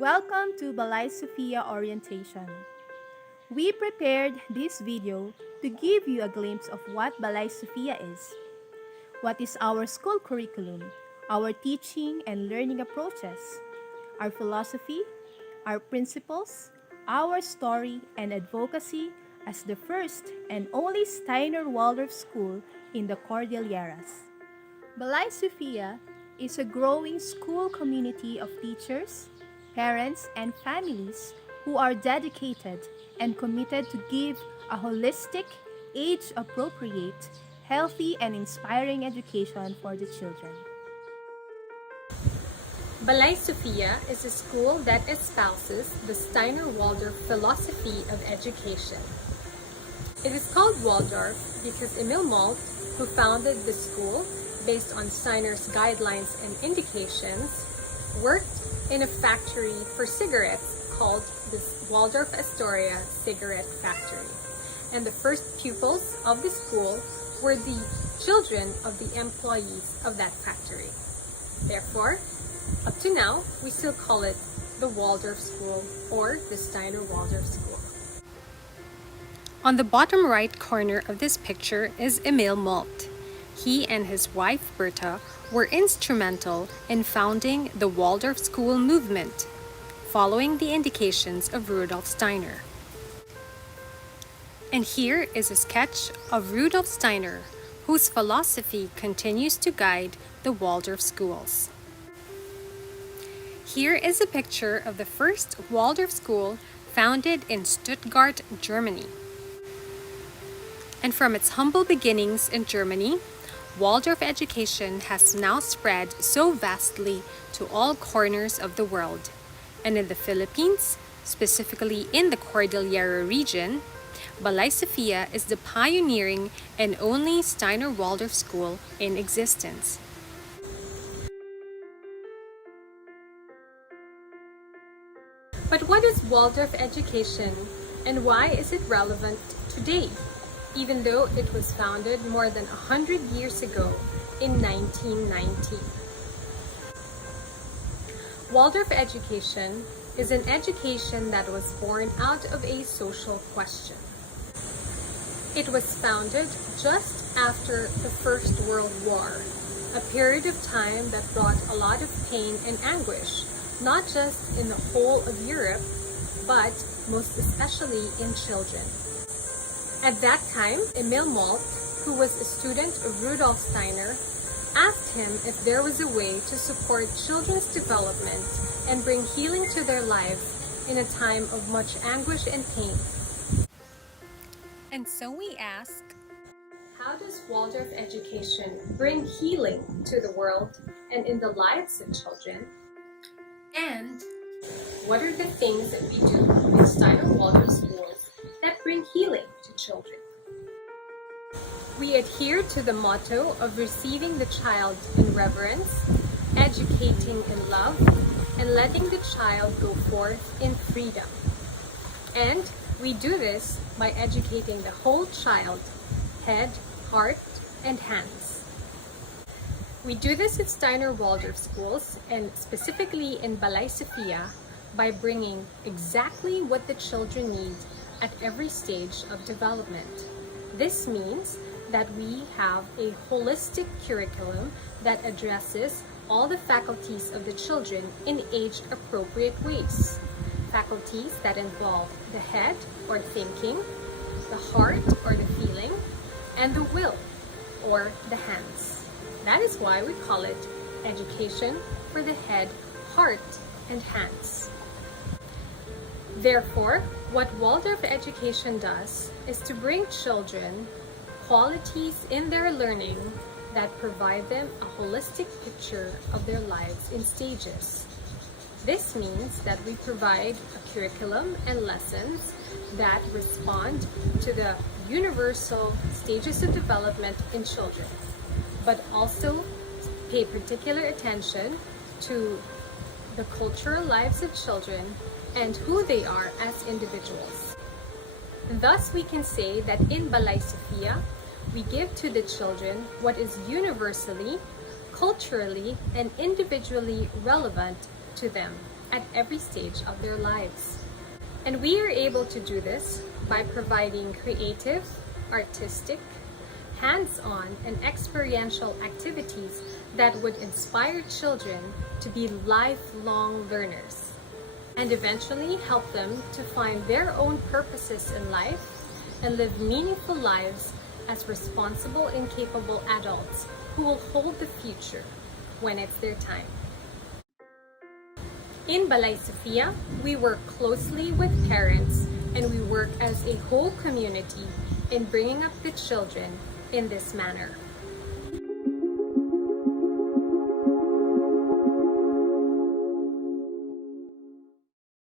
Welcome to Balay Sofia Orientation. We prepared this video to give you a glimpse of what Balay Sofia is. What is our school curriculum, our teaching and learning approaches, our philosophy, our principles, our story and advocacy as the first and only Steiner Waldorf school in the Cordilleras. Balay Sofia is a growing school community of teachers, parents, and families who are dedicated and committed to give a holistic, age-appropriate, healthy, and inspiring education for the children. Balay Sofia is a school that espouses the Steiner Waldorf philosophy of education. It is called Waldorf because Emil Molt, who founded the school based on Steiner's guidelines and indications, worked in a factory for cigarettes called the Waldorf Astoria Cigarette Factory. And the first pupils of the school were the children of the employees of that factory. Therefore, up to now, we still call it the Waldorf School or the Steiner Waldorf School. On the bottom right corner of this picture is Emil Molt. He and his wife Berta were instrumental in founding the Waldorf School movement, following the indications of Rudolf Steiner. And here is a sketch of Rudolf Steiner, whose philosophy continues to guide the Waldorf schools. Here is a picture of the first Waldorf school founded in Stuttgart, Germany. And from its humble beginnings in Germany, Waldorf education has now spread so vastly to all corners of the world. And in the Philippines, specifically in the Cordillera region, Balay Sofia is the pioneering and only Steiner Waldorf school in existence. But what is Waldorf education and why is it relevant today, even though it was founded more than 100 years ago in 1919? Waldorf education is an education that was born out of a social question. It was founded just after the First World War, a period of time that brought a lot of pain and anguish, not just in the whole of Europe, but most especially in children. At that time, Emil Molt, who was a student of Rudolf Steiner, asked him if there was a way to support children's development and bring healing to their lives in a time of much anguish and pain. And so we ask, how does Waldorf education bring healing to the world and in the lives of children? And what are the things that we do in Steiner Waldorf schools that bring healing to children? We adhere to the motto of receiving the child in reverence, educating in love, and letting the child go forth in freedom. And we do this by educating the whole child, head, heart, and hands. We do this at Steiner Waldorf schools and specifically in Balay Sofia by bringing exactly what the children need at every stage of development. This means that we have a holistic curriculum that addresses all the faculties of the children in age-appropriate ways. Faculties that involve the head or thinking, the heart or the feeling, and the will or the hands. That is why we call it education for the head, heart, and hands. Therefore, what Waldorf education does is to bring children qualities in their learning that provide them a holistic picture of their lives in stages. This means that we provide a curriculum and lessons that respond to the universal stages of development in children, but also pay particular attention to the cultural lives of children and who they are as individuals. Thus, we can say that in Balay Sofia, we give to the children what is universally, culturally, and individually relevant to them at every stage of their lives. And we are able to do this by providing creative, artistic, hands-on, and experiential activities that would inspire children to be lifelong learners and eventually help them to find their own purposes in life and live meaningful lives as responsible and capable adults who will hold the future when it's their time. In Balay Sofia, we work closely with parents and we work as a whole community in bringing up the children in this manner.